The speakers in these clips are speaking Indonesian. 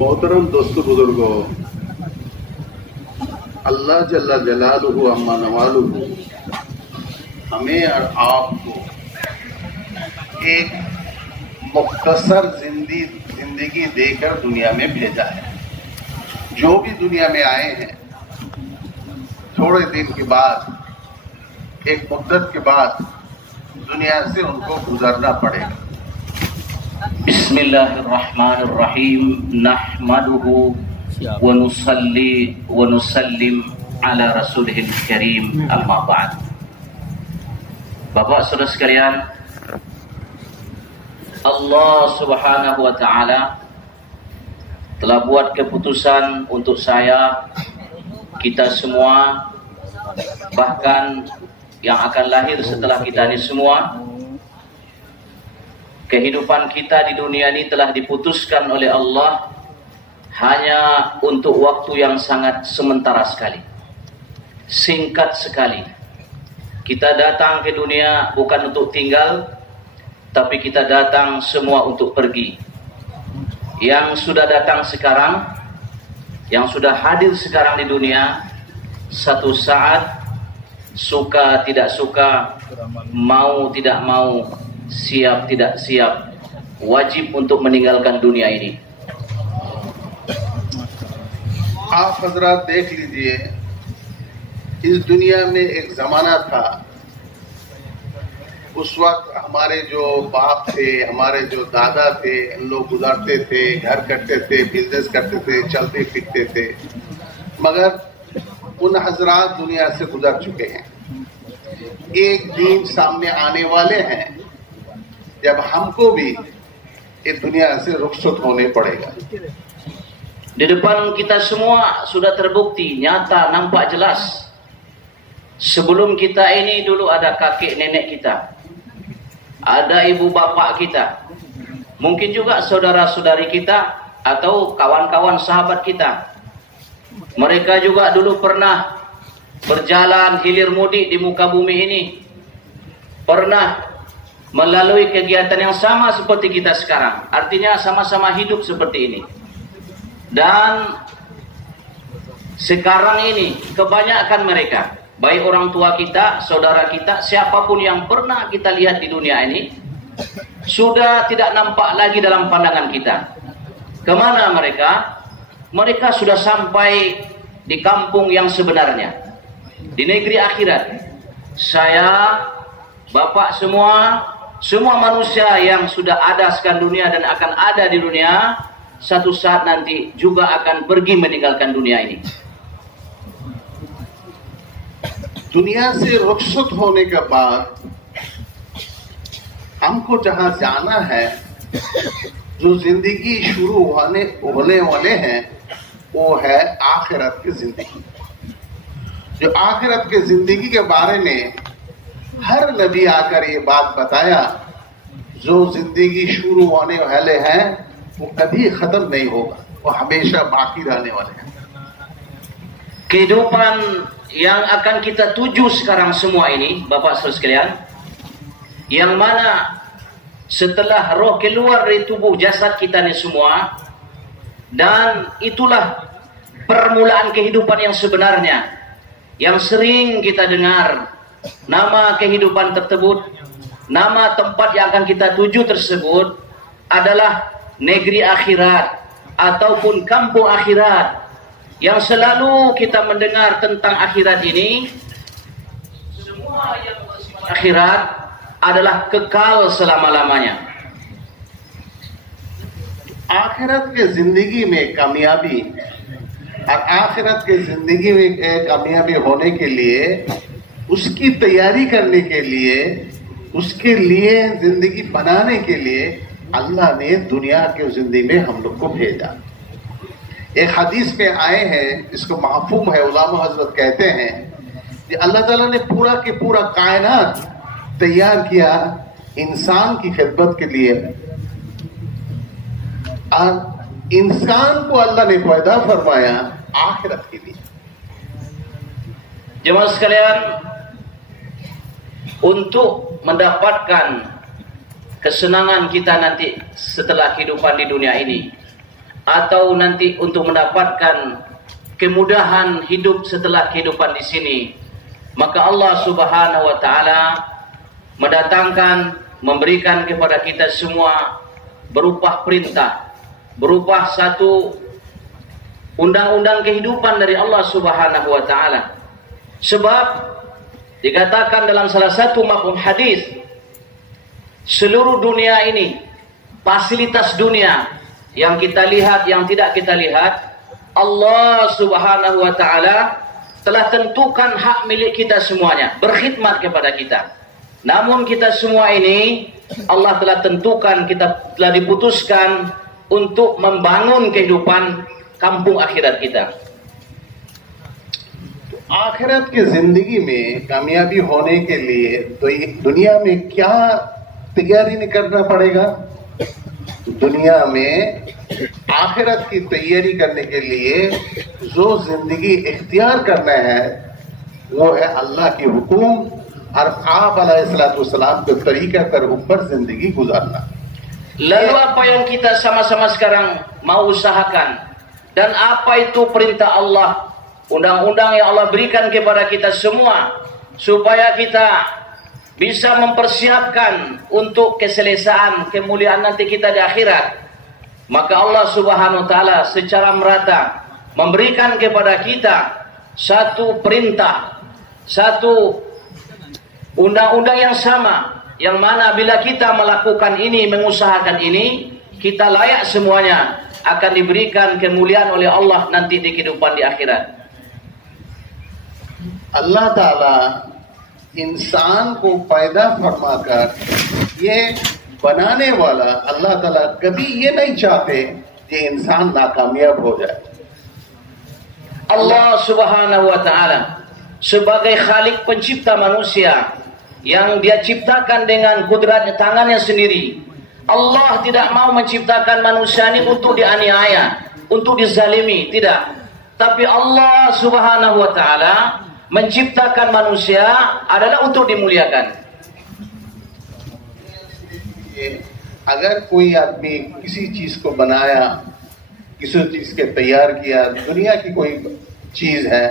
मोहतरम दोस्तों बुजुर्गों, अल्लाह जल्ला जलालुहु अम्मा नवालुहु हमें और आपको एक मुख्तसर जिंदगी देकर दुनिया में भेजा है। जो भी दुनिया में आए हैं, थोड़े दिन के बाद, एक मुद्दत के बाद दुनिया से उनको गुजरना पड़ेगा। बिस्मिल्लाहिर्रहमानिर्रहीम नहमदुहु व नुसल्ली व नुसल्लिम ala rasulihil karim, amma ba'd. Bapak saudara sekalian, Allah Subhanahu wa taala telah buat keputusan untuk saya, kita semua, bahkan yang akan lahir setelah kita ini semua. Kehidupan kita di dunia ini telah diputuskan oleh Allah hanya untuk waktu yang sangat sementara sekali, singkat sekali. Kita datang ke dunia bukan untuk tinggal, tapi kita datang semua untuk pergi. Yang sudah datang sekarang, yang sudah hadir sekarang di dunia, satu saat, suka tidak suka, mau tidak mau, siap tidak siap, wajib untuk meninggalkan dunia ini. आप हजरात देख लीजिए, इस दुनिया में एक जमाना था, उस वक्त हमारे जो बाप थे, हमारे जो दादा थे, इन लोग गुजारते थे, घर करते थे, बिजनेस करते थे, चलते फिरते थे, मगर उन हजरात दुनिया से गुजर चुके हैं। एक दिन सामने आने वाले हैं जब हमको भी इस दुनिया से रुखसत होने पड़ेगा। Di depan kita semua sudah terbukti, nyata, nampak jelas. Sebelum kita ini dulu ada kakek nenek kita, ada ibu bapak kita, mungkin juga saudara-saudari kita atau kawan-kawan sahabat kita. Mereka juga dulu pernah berjalan hilir mudik di muka bumi ini, pernah melalui kegiatan yang sama seperti kita sekarang. Artinya sama-sama hidup seperti ini. Dan sekarang ini kebanyakan mereka, baik orang tua kita, saudara kita, siapapun yang pernah kita lihat di dunia ini, sudah tidak nampak lagi dalam pandangan kita. Kemana mereka? Mereka sudah sampai di kampung yang sebenarnya, di negeri akhirat. Saya, bapak semua manusia yang sudah ada sekarang dunia dan akan ada di dunia, satu saat nanti juga akan pergi meninggalkan dunia ini. दुनिया से रुखसत होने के बाद हमको जहां जाना है, जो जिंदगी शुरू होने वाले हैं, वो है आखिरत की जिंदगी। जो आखिरत की जिंदगी के बारे में हर नबी आकर ये बात बताया, जो जिंदगी शुरू होने वाले हैं वो कभी खत्म नहीं होगा, वो हमेशा बाकी रहने वाले हैं। Kehidupan yang akan kita tuju sekarang semua ini, Bapak Saudara sekalian, yang mana setelah roh keluar dari tubuh jasad kita ini semua, dan itulah permulaan kehidupan yang sebenarnya, yang sering kita dengar nama kehidupan tersebut, nama tempat yang akan kita tuju tersebut adalah negeri akhirat ataupun kampung akhirat. Yang selalu kita mendengar tentang akhirat ini, semua yang bersifat akhirat adalah kekal selama-lamanya. आखिरत के जिंदगी में कामयाबी और आखिरत के जिंदगी में कामयाबी होने के लिए, उसकी तैयारी करने के लिए, उसके लिए जिंदगी बनाने के लिए अल्लाह ने दुनिया के जिंदगी में हम लोग को भेजा। एक हदीस में आए हैं, इसको महफूम है, उलामा हजरत कहते हैं कि अल्लाह ताला ने पूरा के पूरा कायनात तैयार किया इंसान की खिदमत के लिए, और इंसान को अल्लाह ने पैदा फरमाया आखिरत के लिए। Jemaah sekalian, untuk mendapatkan kesenangan kita nanti setelah kehidupan di dunia ini, atau nanti untuk mendapatkan kemudahan hidup setelah kehidupan di sini, maka Allah Subhanahu wa taala mendatangkan, memberikan kepada kita semua berupa perintah, berupa satu undang-undang kehidupan dari Allah Subhanahu wa taala. Sebab dikatakan dalam salah satu mafhum hadis, seluruh dunia ini, fasilitas dunia yang kita lihat, yang tidak kita lihat, Allah Subhanahu wa taala telah tentukan hak milik kita semuanya, berkhidmat kepada kita. Namun kita semua ini Allah telah tentukan, kita telah diputuskan untuk membangun kehidupan kampung akhirat kita. आखिरत की जिंदगी में कामयाबी होने के लिए तो दुनिया में क्या तैयारी नहीं करना पड़ेगा? दुनिया में आखिरत की तैयारी करने के लिए जो जिंदगी इख्तियार करना है वो है अल्लाह की हुकुम और आप अलैहिस्सलाम के तरीके पर ऊपर जिंदगी गुजारना. Lalu apa yang kita sama-sama sekarang mau usahakan, dan apa itu perintah Allah, undang-undang yang Allah berikan kepada kita semua supaya kita bisa mempersiapkan untuk keselesaan, kemuliaan nanti kita di akhirat. Maka Allah Subhanahu wa taala secara merata memberikan kepada kita satu perintah, satu undang-undang yang sama, yang mana bila kita melakukan ini, mengusahakan ini, kita layak semuanya akan diberikan kemuliaan oleh Allah nanti di kehidupan di akhirat. अल्लाह ताला इंसान को पैदा फरमाकर ये बनाने वाला अल्लाह ताला कभी ये नहीं चाहते कि इंसान नाकामयाब हो जाए. Allah Subhanahu wa taala sebagai Khalik pencipta manusia yang dia ciptakan dengan kudratnya, tangannya sendiri. Allah tidak mau menciptakan manusia ini untuk dianiaya, untuk dizalimi, tidak. Tapi Allah Subhanahu wa taala menciptakan manusia adalah untuk dimuliakan. अगर कोई आदमी किसी चीज को बनाया, किसी चीज के तैयार किया, दुनिया की कोई चीज है,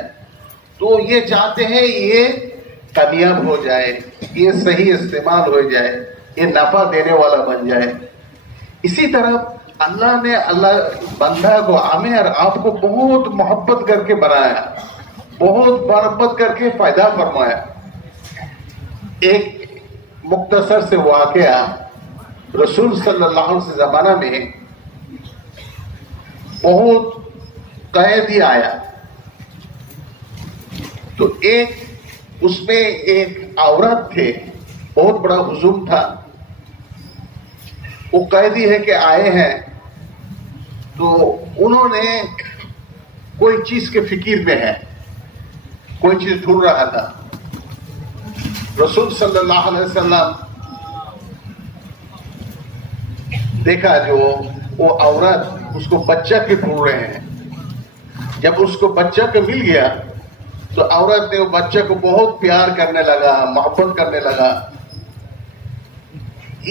तो ये चाहते हैं ये कामयाब हो जाए, ये सही इस्तेमाल हो जाए, ये नफा देने वाला बन जाए. इसी तरह अल्लाह ने बंदा को, हमें और आपको बहुत मोहब्बत करके बनाया, बहुत बरकत करके फायदा फरमाया. एक मुख्तसर से वाकया, रसूल सल्लल्लाहु अलैहि वसल्लम जमाना में बहुत कैदी आया, तो एक उसमें एक औरत थे, बहुत बड़ा हुजूम था. वो कैदी है कि आए हैं, तो उन्होंने कोई चीज के फिक्र में है, कोई चीज ढूंढ रहा था. रसूल सल्लल्लाहु अलैहि वसल्लम देखा जो वो औरत उसको बच्चा के ढूंढ रहे हैं. जब उसको बच्चा के मिल गया तो औरत ने वो बच्चे को बहुत प्यार करने लगा, मोहब्बत करने लगा.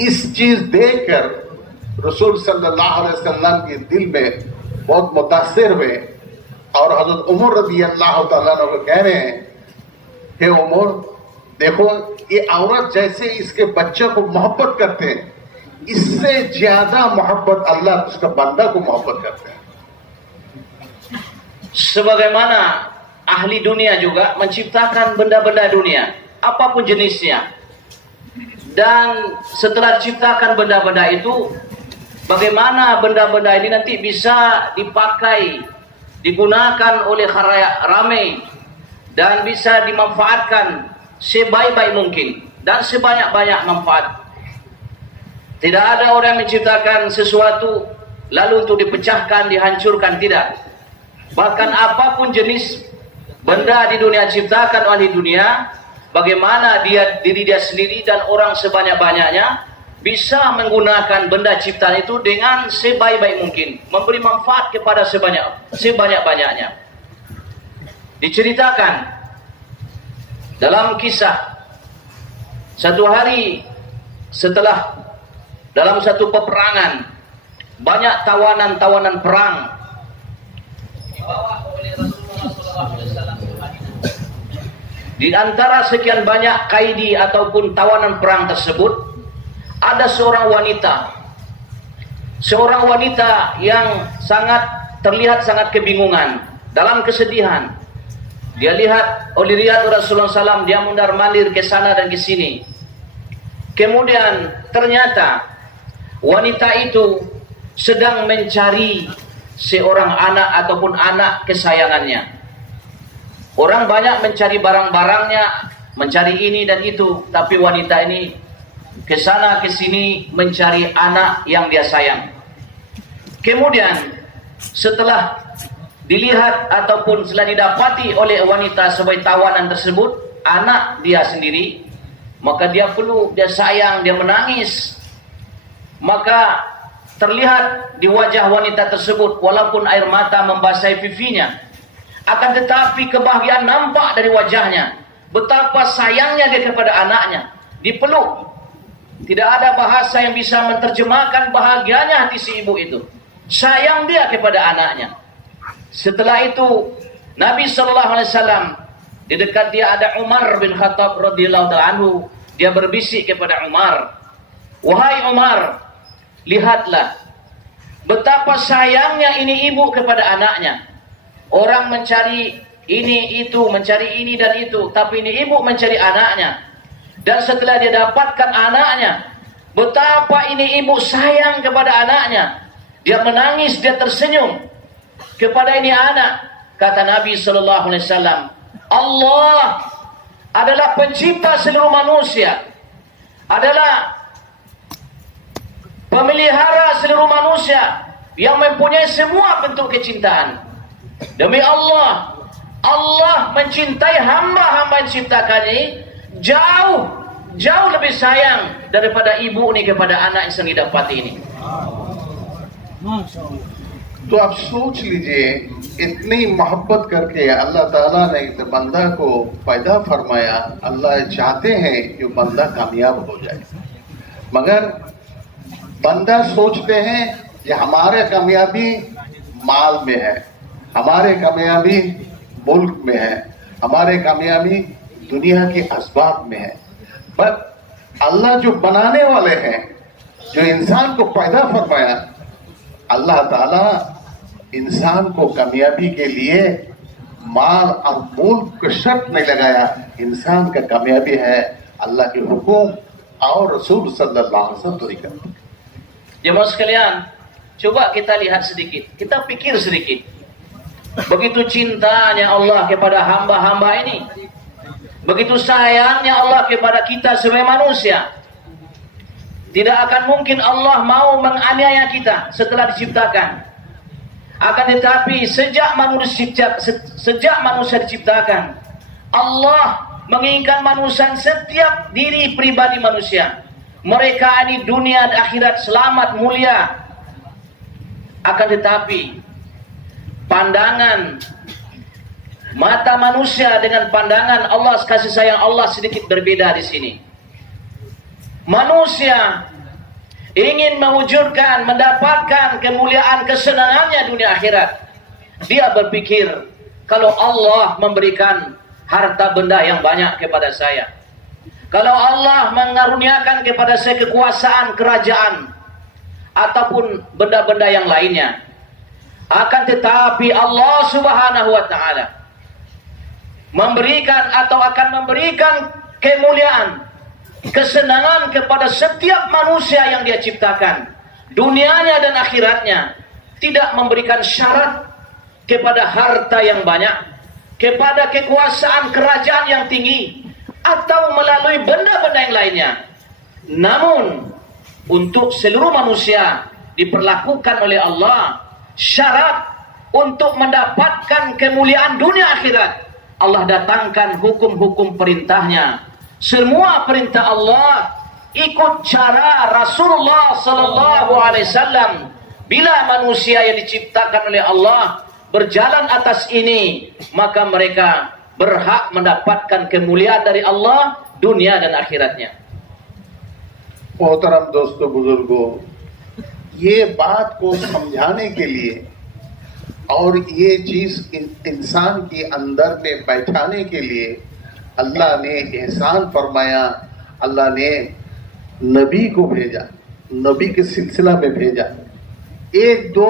इस चीज देखकर रसूल सल्लल्लाहु अलैहि वसल्लम के दिल में बहुत मुतासिर हुए और हजरत उमर रज़ी अल्लाह तआला अन्हु को कह रहे हैं, हे उमर, देखो ये औरत जैसे इसके बच्चे को मोहब्बत करते हैं, इससे ज्यादा मोहब्बत अल्लाह उसका बंदा को मोहब्बत करते हैं. Sebagaimana ahli dunia juga menciptakan benda-benda dunia, apapun jenisnya. Dan setelah diciptakan benda-benda itu, bagaimana benda-benda ini nanti bisa dipakai, digunakan oleh khalayak ramai, dan bisa dimanfaatkan sebaik-baik mungkin dan sebanyak-banyak manfaat. Tidak ada orang yang menciptakan sesuatu lalu untuk dipecahkan, dihancurkan, tidak. Bahkan apapun jenis benda di dunia ciptakan oleh dunia, bagaimana diri dia sendiri dan orang sebanyak-banyaknya bisa menggunakan benda ciptaan itu dengan sebaik-baik mungkin, memberi manfaat kepada sebanyak-banyaknya. Diceritakan dalam kisah, satu hari setelah dalam satu peperangan, banyak tawanan-tawanan perang dibawa oleh Rasulullah SAW. Di antara sekian banyak kaidi ataupun tawanan perang tersebut, ada seorang wanita yang terlihat sangat kebingungan, dalam kesedihan. Dia lihat Rasulullah SAW, dia mundar-mandir ke sana dan ke sini. Kemudian ternyata wanita itu sedang mencari seorang anak ataupun anak kesayangannya. Orang banyak mencari barang-barangnya, mencari ini dan itu, tapi wanita ini ke sana ke sini mencari anak yang dia sayang. Kemudian setelah dilihat ataupun setelah didapati oleh wanita sebagai tawanan tersebut anak dia sendiri, maka dia peluk, dia sayang, dia menangis. Maka terlihat di wajah wanita tersebut, walaupun air mata membasahi pipinya, akan tetapi kebahagiaan nampak dari wajahnya. Betapa sayangnya dia kepada anaknya, dipeluk. Tidak ada bahasa yang bisa menerjemahkan bahagianya hati si ibu itu. Sayang dia kepada anaknya. Setelah itu Nabi SAW, di dekat dia ada Umar bin Khattab radhiyallahu anhu. Dia berbisik kepada Umar, "Wahai Umar, lihatlah betapa sayangnya ini ibu kepada anaknya. Orang mencari ini itu, mencari ini dan itu, tapi ini ibu mencari anaknya. Dan setelah dia dapatkan anaknya, betapa ini ibu sayang kepada anaknya. Dia menangis, dia tersenyum kepada ini anak." Kata Nabi SAW, Allah adalah pencipta seluruh manusia, adalah pemelihara seluruh manusia yang mempunyai semua bentuk kecintaan. Demi Allah, Allah mencintai hamba-hamba yang diciptakan ini jauh lebih sayang daripada ibu ini kepada anak yang sedang didapati ini. तो आप सोच लीजिए, इतनी मोहब्बत करके अल्लाह ताला ने इस बंदा को पैदा फरमाया। अल्लाह चाहते हैं कि बंदा कामयाब हो जाए, मगर बंदा सोचते हैं कि हमारे कामयाबी माल में है, हमारे कामयाबी मुल्क में है, हमारे कामयाबी दुनिया के असबाब में है। पर अल्लाह जो बनाने वाले हैं, जो इंसान को पैदा फरमाया, अल्लाह ताला इंसान को कामयाबी के लिए माल और मुल्क को शर्त नहीं लगाया। इंसान का कामयाबी है अल्लाह के हुक्म और रसूल सल्लल्लाहु अलैहि वसल्लम तरीका। Jemaah sekalian, coba kita lihat sedikit, kita pikir sedikit. Begitu cintanya Allah kepada hamba-hamba ini, begitu sayangnya Allah kepada kita sebagai manusia. Tidak akan mungkin Allah mau menganiaya kita setelah diciptakan. Akan tetapi sejak manusia diciptakan, Allah menginginkan manusia, setiap diri pribadi manusia, mereka ini dunia dan akhirat selamat mulia. Akan tetapi pandangan mata manusia dengan pandangan Allah, kasih sayang Allah sedikit berbeda di sini. Manusia ingin mewujudkan, mendapatkan kemuliaan, kesenangannya dunia akhirat. Dia berpikir, kalau Allah memberikan harta benda yang banyak kepada saya, kalau Allah mengaruniakan kepada saya kekuasaan, kerajaan, ataupun benda-benda yang lainnya, akan tetapi Allah Subhanahu wa Ta'ala memberikan atau akan memberikan kemuliaan, kesenangan kepada setiap manusia yang dia ciptakan, dunianya dan akhiratnya. Tidak memberikan syarat kepada harta yang banyak, kepada kekuasaan kerajaan yang tinggi, atau melalui benda-benda yang lainnya. Namun untuk seluruh manusia diperlakukan oleh Allah syarat untuk mendapatkan kemuliaan dunia akhirat. Allah datangkan hukum-hukum perintahnya. Semua perintah Allah ikut cara Rasulullah sallallahu alaihi wasallam. Bila manusia yang diciptakan oleh Allah berjalan atas ini, maka mereka berhak mendapatkan kemuliaan dari Allah dunia dan akhiratnya. मोहतरम दोस्तों बुजुर्गों, ये बात को समझाने के लिए और ये चीज इंसान के अंदर में बैठाने के लिए अल्लाह ने एहसान फरमाया, अल्लाह ने नबी को भेजा, नबी के सिलसिला में भेजा। एक दो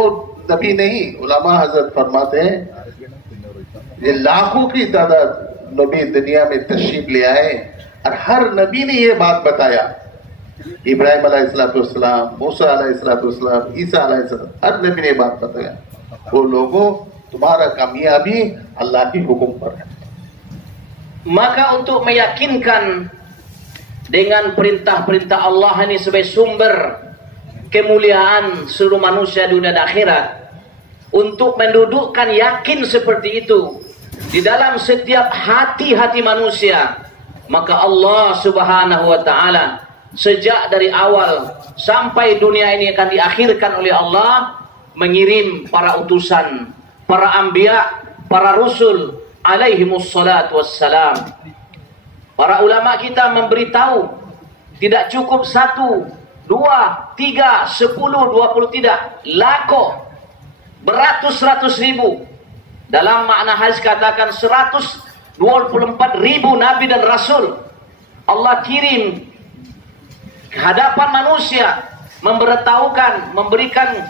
नबी नहीं, उलमा हजरत फरमाते हैं ये लाखों की तादाद नबी दुनिया में तशरीफ ले आए और हर नबी ने ये बात बताया। इब्राहिम अलैहिस्सलाम, मूसा अलैहिस्सलाम, ईसा अलैहिस्सलाम, हर नबी ने बात बताया, वो लोगों तुम्हारा कामयाबी अल्लाह की हुक्म पर है। Maka untuk meyakinkan dengan perintah-perintah Allah ini sebagai sumber kemuliaan seluruh manusia dunia dan akhirat, untuk mendudukkan yakin seperti itu di dalam setiap hati-hati manusia, maka Allah Subhanahu wa taala sejak dari awal sampai dunia ini akan diakhirkan oleh Allah mengirim para utusan, para anbiya, para rasul alaihimus salatu wassalam. Para ulama kita memberitahu tidak cukup 1, 2, 3, 10, 20, tidak, lakhos, beratus-ratus ribu. Dalam makna hadis katakan 124 ribu nabi dan rasul Allah kirim ke hadapan manusia, memberitahukan, memberikan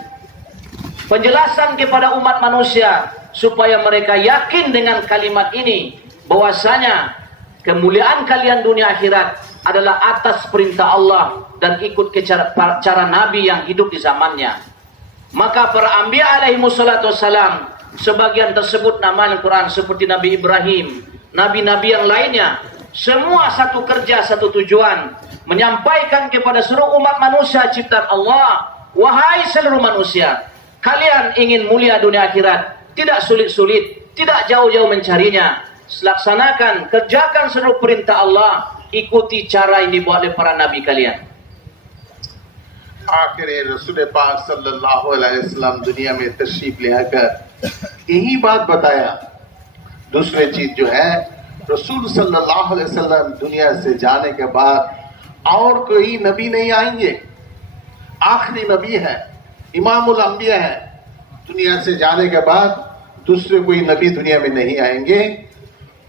penjelasan kepada umat manusia supaya mereka yakin dengan kalimat ini, bahwasanya kemuliaan kalian dunia akhirat adalah atas perintah Allah dan ikut ke cara Nabi yang hidup di zamannya. Maka para anbiya alaihi wassalatu wassalam, sebagian tersebut nama Al-Quran seperti Nabi Ibrahim, nabi-nabi yang lainnya, semua satu kerja, satu tujuan, menyampaikan kepada seluruh umat manusia ciptaan Allah, wahai seluruh manusia, kalian ingin mulia dunia akhirat, tidak sulit-sulit, tidak jauh-jauh mencarinya. Laksanakan, kerjakan seluruh perintah Allah, ikuti cara yang dibuat oleh para nabi kalian. आखिर रसूल पाक सल्लल्लाहु अलैहि वसल्लम दुनिया में तशरीफ ले आकर यही बात बताया। दूसरी चीज जो है, रसूल सल्लल्लाहु अलैहि वसल्लम दुनिया से जाने के बाद और कोई नबी नहीं आएंगे, आखिरी नबी है, इमामुल अंबिया है। दुनिया से जाने के बाद दूसरे कोई नबी दुनिया में नहीं आएंगे।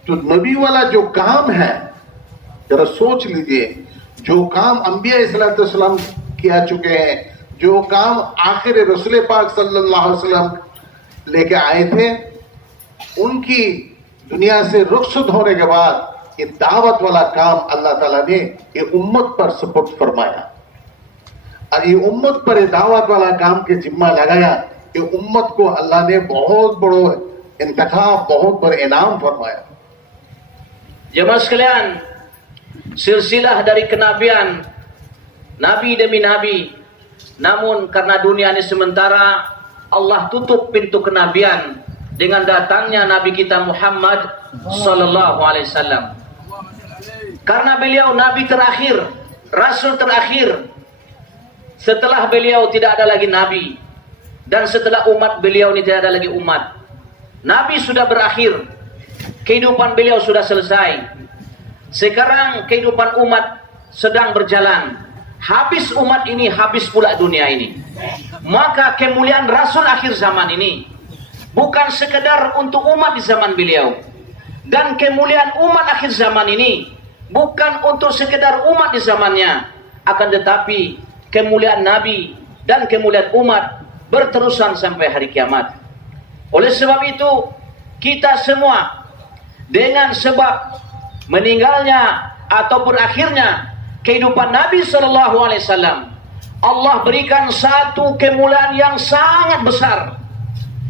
तो नबी वाला जो काम है, जरा सोच लीजिए, जो काम अंबिया इस्लाम किया चुके हैं, जो काम आखिर रसूल पाक सल्लल्लाहु अलैहि वसल्लम लेके आए थे, उनकी दुनिया से रुखसत होने के बाद ये दावत वाला काम अल्लाह ताला ने ये उम्मत पर सुपुर्द फरमाया और ये उम्मत पर ये दावत वाला काम के जिम्मा लगाया। ये उम्मत को अल्लाह ने बहुत बड़ो इंतखाब, बहुत बड़ा इनाम फरमाया। Jemaah sekalian, silsilah dari kenabian, nabi demi nabi. Namun karena dunia ini sementara, Allah tutup pintu kenabian dengan datangnya Nabi kita Muhammad sallallahu alaihi wasallam. Karena beliau nabi terakhir, rasul terakhir. Setelah beliau tidak ada lagi nabi, dan setelah umat beliau ini tidak ada lagi umat. Nabi sudah berakhir, kehidupan beliau sudah selesai. Sekarang kehidupan umat sedang berjalan. Habis umat ini, habis pula dunia ini. Maka kemuliaan Rasul akhir zaman ini bukan sekedar untuk umat di zaman beliau, dan kemuliaan umat akhir zaman ini bukan untuk sekedar umat di zamannya, akan tetapi kemuliaan Nabi dan kemuliaan umat berterusan sampai hari kiamat. Oleh sebab itu, kita semua dengan sebab meninggalnya atau berakhirnya kehidupan Nabi Shallallahu Alaihi Wasallam, Allah berikan satu kemuliaan yang sangat besar,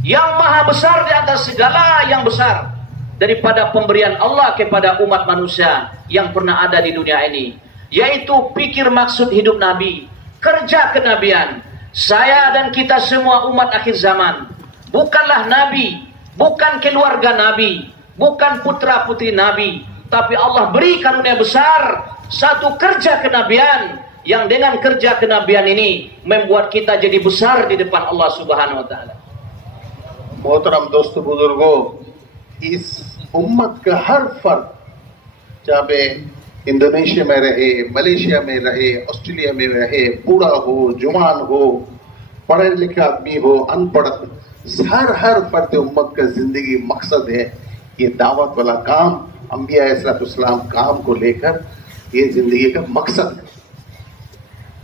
yang maha besar di atas segala yang besar daripada pemberian Allah kepada umat manusia yang pernah ada di dunia ini, yaitu pikir maksud hidup Nabi, kerja kenabian. Saya dan kita semua umat akhir zaman bukanlah Nabi, bukan keluarga Nabi, bukan putra putri Nabi, tapi Allah beri karunia besar, satu kerja kenabian, yang dengan kerja kenabian ini membuat kita jadi besar di depan Allah Subhanahu wa taala. मोहतरम दोस्तों बुजुर्गों, इस उम्मत का हर फर्द, चाहे इंडोनेशिया में रहे, मलेशिया में रहे, ऑस्ट्रेलिया में रहे, बूढ़ा हो, जवान हो, पढ़े लिखे आदमी हो, अनपढ़, हर फर्द उम्मत का जिंदगी मकसद है ये दावत वाला काम, अंबिया अलैहिस्सलाम काम को लेकर ये जिंदगी का मकसद है.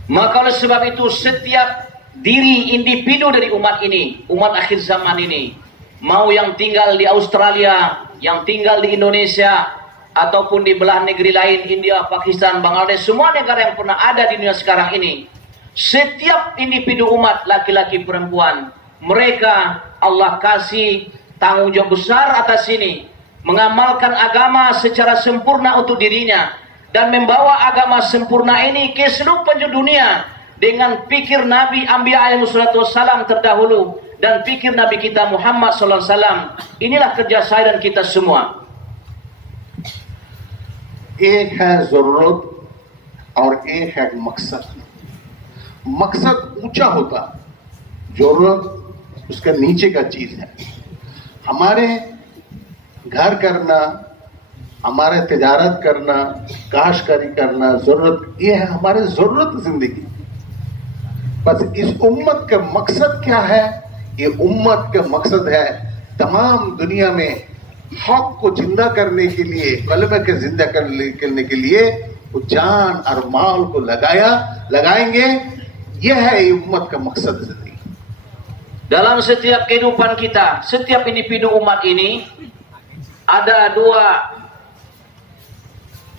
Maka oleh sebab itu setiap diri individu dari umat ini, umat akhir zaman ini, mau yang tinggal di Australia, yang tinggal di Indonesia, ataupun di belahan negeri lain, India, Pakistan, Bangladesh, semua negara yang pernah ada di dunia sekarang ini, setiap individu umat, laki-laki, perempuan, mereka Allah kasih tanggung jawab besar atas ini, mengamalkan agama secara sempurna untuk dirinya, dan membawa agama sempurna ini ke seluruh penjuru dunia dengan pikir Nabi Anbiya alaihissalam terdahulu dan pikir Nabi kita Muhammad sallallahu alaihi wasallam. Inilah kerja saya dan kita semua. एक है जरूरत और एक है मकसद. मकसद ऊंचा होता, जरूरत उसका नीचे का चीज है. हमारे घर करना, हमारे तिजारत करना, काश्तकारी करना, जरूरत, ये है हमारे जरूरत जिंदगी. बस इस उम्मत का मकसद क्या है? ये उम्मत का मकसद है तमाम दुनिया में हक को जिंदा करने के लिए, कलमे के जिंदा करने के लिए वो जान और माल को लगाएंगे. यह है ये उम्मत का मकसद जिंदगी. Dalam setiap kehidupan kita, setiap individu umat ini ada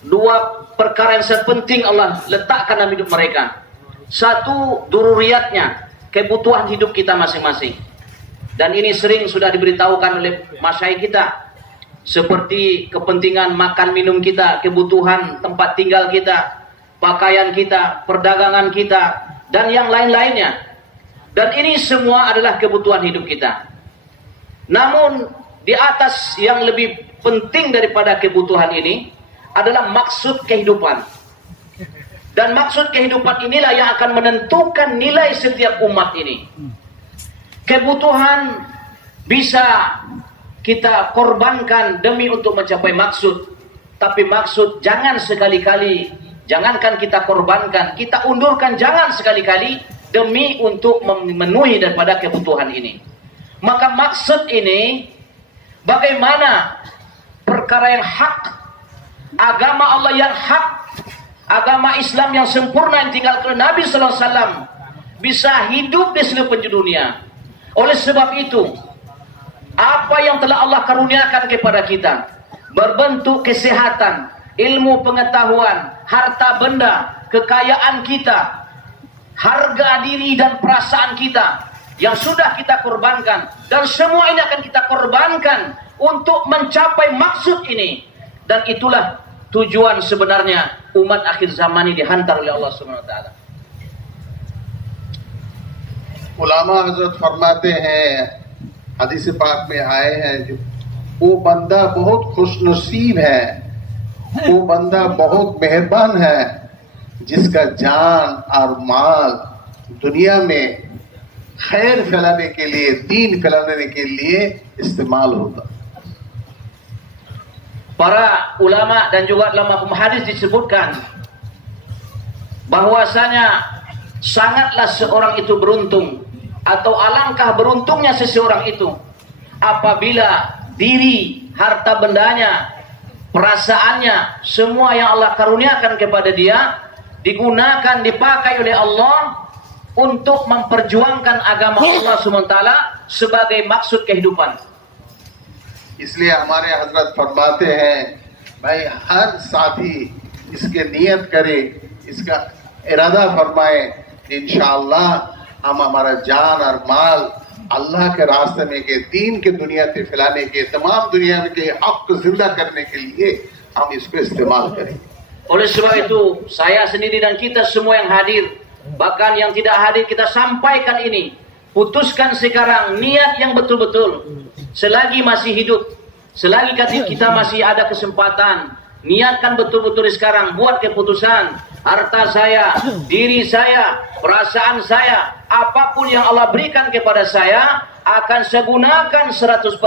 dua perkara yang sangat penting Allah letakkan dalam hidup mereka. Satu, dururiyatnya, kebutuhan hidup kita masing-masing. Dan ini sering sudah diberitahukan oleh masyayikh kita, seperti kepentingan makan minum kita, kebutuhan tempat tinggal kita, pakaian kita, perdagangan kita, dan yang lain-lainnya. Dan ini semua adalah kebutuhan hidup kita. Namun di atas yang lebih penting daripada kebutuhan ini adalah maksud kehidupan. Dan maksud kehidupan inilah yang akan menentukan nilai setiap umat ini. Kebutuhan bisa kita korbankan demi untuk mencapai maksud. Tapi maksud jangan sekali-kali, jangankan kita korbankan, kita undurkan, jangan sekali-kali demi untuk memenuhi daripada kebutuhan ini. Maka maksud ini, bagaimana perkara yang hak, agama Allah yang hak, agama Islam yang sempurna yang tinggal ke Nabi sallallahu alaihi wasallam bisa hidup di seluruh penjuru dunia. Oleh sebab itu, apa yang telah Allah karuniakan kepada kita berbentuk kesehatan, ilmu pengetahuan, harta benda, kekayaan kita, harga diri dan perasaan kita yang sudah kita korbankan, dan semua ini akan kita korbankan untuk mencapai maksud ini. Dan itulah tujuan sebenarnya umat akhir zaman ini dihantar oleh Allah Subhanahu wa taala. उलामा हजरत फरमाते हैं, हदीस पाक में आए हैं, जो वो बंदा बहुत खुशनसीब है, वो बंदा बहुत मेहरबान है जिसका जान और माल दुनिया में खैर फैलाने के लिए, दीन फैलाने के लिए इस्तेमाल होता. Para ulama dan juga ulama hadis disebutkan bahwasanya sangatlah seorang itu beruntung, atau alangkah beruntungnya seseorang itu apabila diri, harta bendanya, perasaannya, semua yang Allah karuniakan kepada dia digunakan, dipakai oleh Allah untuk memperjuangkan agama Allah SWT sebagai maksud kehidupan. इसलिए हमारे हजरत फरमाते हैं, भाई हर साथी इसके नियत करे, इसका इरादा फरमाए, इंशाअल्लाह हम हमारा जान और माल अल्लाह के रास्ते में के दीन के दुनिया से फैलाने के, तमाम दुनिया के हक को जिंदा करने के लिए हम इसको इस्तेमाल करें. Oleh sebab itu, saya sendiri dan kita semua yang hadir, bahkan yang tidak hadir, kita sampaikan ini. Putuskan sekarang niat yang betul-betul. Selagi masih hidup, selagi kita masih ada kesempatan, niatkan betul-betul sekarang, buat keputusan. Harta saya, diri saya, perasaan saya, apapun yang Allah berikan kepada saya, akan saya gunakan 100%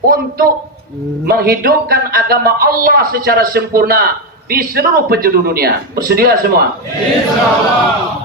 untuk menghidupkan agama Allah secara sempurna di seluruh penjuru dunia. Bersedia semua? Insyaallah.